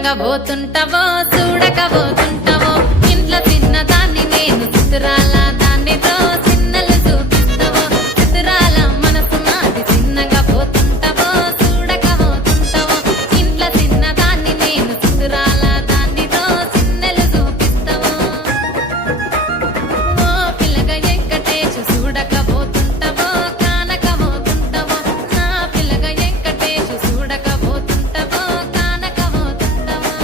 చిత్రంగా పోతుంటావో చూడకపోతుంటావో ఇంట్లో చిన్నదాన్ని నేను చిత్రాల దాన్నితో చిన్నలు చూపిస్తావో చిత్రాల మనసు నాది చిన్నగా పోతుంటావో చూడకపోతుంటావో ఇంట్లో చిన్నదాన్ని నేను చిత్రాల దాన్నితో చిన్నలు చూపిస్తావో ఓ పిల్లగా వెంకటేశు చూడకపోతుంటావో కానకపోతుంటావో నా పిల్లగా వెంకటేశు చూడకపోతుంటావో కానకపోతుంటావో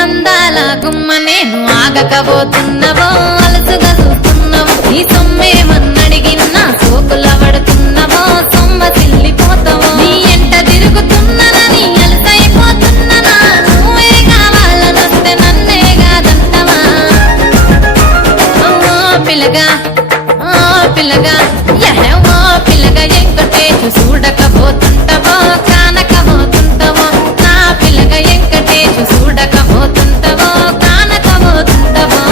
అందాల గుమ్మ నేను ఆగకపోతున్నావో అలసుగా చూస్తున్నావో నీ సొమ్మేమన్నడిగినా సోకుల పడుతున్నావో సొమ్మ సిల్లిపోతావో నీ ఎంట తిరుగుతున్నానని అలసైపోతున్నానా నువ్వే కావాలనొస్తే నన్నే కాదంటావా ఓ పిల్లగా ఓ పిల్లగా ఓ పిల్లగా వెంకటేశు చూడకపోతుంటావో కానకపోతుంటావో నా పిల్లగా వెంకటేశు చూడకపోతుంటావో కానకపోతుంటావో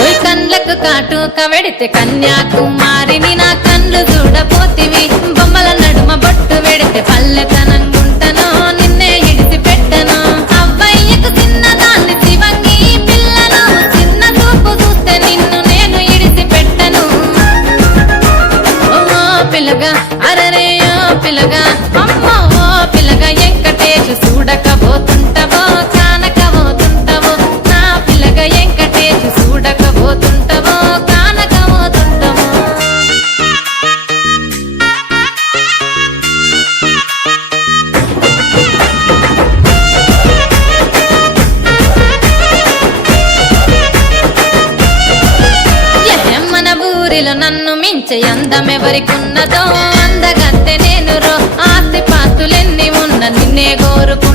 ఓయ్ కండ్లకు కాటుక వెడితే కన్యాకుమారిని నా కళ్ళు చూడపోతివి బొమ్మల నడుమ బొట్టు వెడితే పల్లెతనంగుంటను నిన్నే ఇడిసి పెట్టను అవ్వయ్యకు చిన్నదాన్ని శివంగి పిల్లను చిన్న చూపు చూస్తే నిన్ను నేను ఇడిసి పెట్టను ఓ పిల్లగా అరరే ఓ పిల్లగా అమ్మో ఓ పిల్లగా వెంకటేశు చూడకపోతుంటావో కానకపోతుంటావో నా పిల్లగా వెంకటేశు చూడకపోతుంటావో కానకపోతుంటావో మన ఊరిలో నన్ను మించే అందమెవరికున్నదో అందగత్తె నేను రో ఆస్తి పాస్తులెన్ని ఉన్న నిన్నే కోరుకు